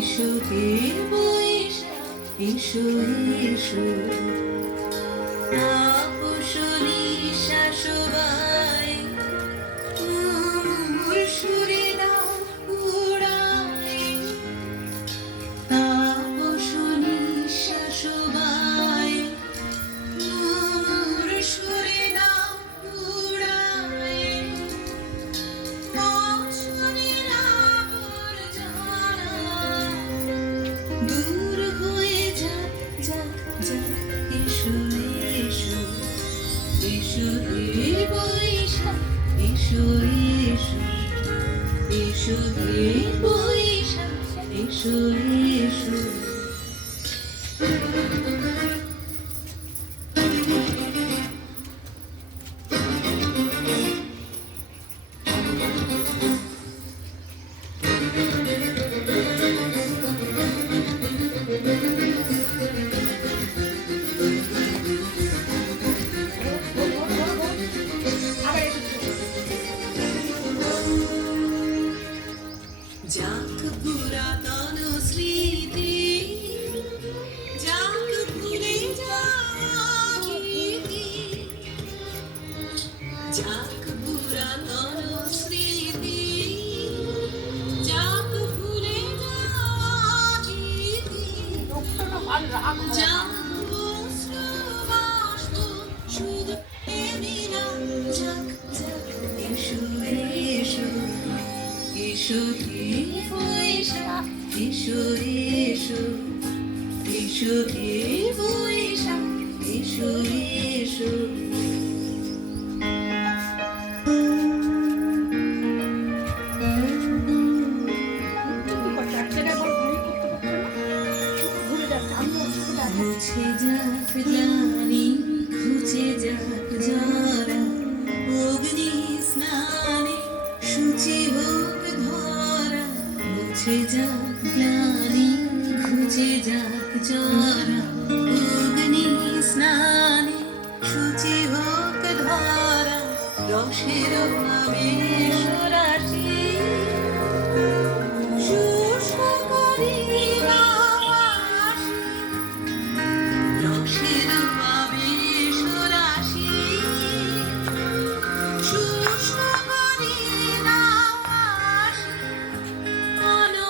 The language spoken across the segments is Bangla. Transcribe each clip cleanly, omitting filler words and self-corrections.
এসো হে বৈশাখ এসো এসো তাপসনী শাসবাই মোর সুরে দাও উড়াই তাপসনী শাসবাই মোর সুরে দাও উড়াই বছরের আবর্জনা দূর হয়ে যাক যাক যাক এসো এসো এসো হে বৈশাখ এসো এসো এসো হে বৈশাখ এসো এসো যাক পুরাতন স্মৃতি যাক ভুলে যাওয়া গীতি যাক পুরাতন স্মৃতি যাক ভুলে যাওয়া গীতি যাক অশ্রুবাষ্প শুধু এদিলাম যাক যাক এসো এসো এসো হে বৈশাখ এসো এসো এসো হে বৈশাখ এসো এসো মুছে যাক জানি ঘুচে যাক জরা অগ্নি স্নানে শুচি হোক ধরা মুছে যাক গ্লানি ঘুচে যাক জরা অগ্নি স্নানে শুচি হোক ধরা রসের আবেশ রাশি শুষ্ক করিবা রসের আবেশ রাশি শুষ্ক করিবা আনো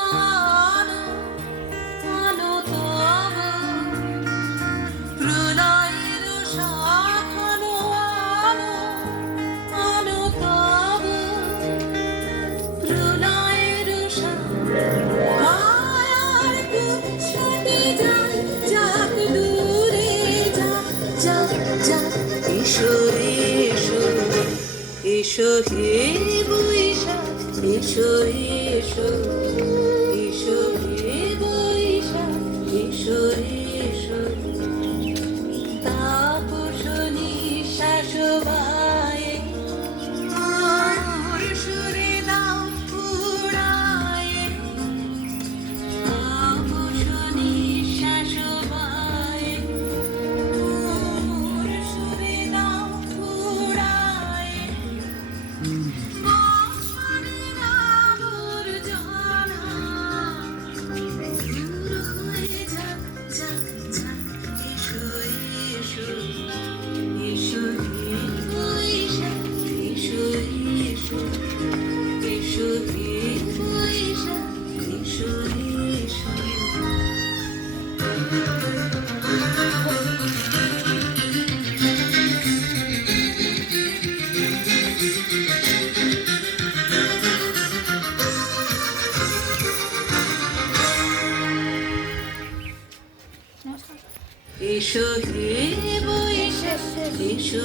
আনো আনো তব প্রলয়ের শাখ আনো আনো আনো তব প্রলয়ের শাখ মায়ার গুচ্ছটি যাক যাক দূরে যাক যাক যাক এসো এসো এসো হে বৈশাখ এসো এসো এসো হে বৈশাখ এসো এসো তাপসনী শাসবাই মোর সুরে দাও উড়াই তাপসনী শাসবাই মোর সুরে দাও উড়াই বছরের আবর্জনা দূর হয়ে যাক যাক যাক এসো এসো এসো হে বৈশাখ এসো এসো এসো হে বৈশাখ এসো এসো এসো হে বৈশাখ এসো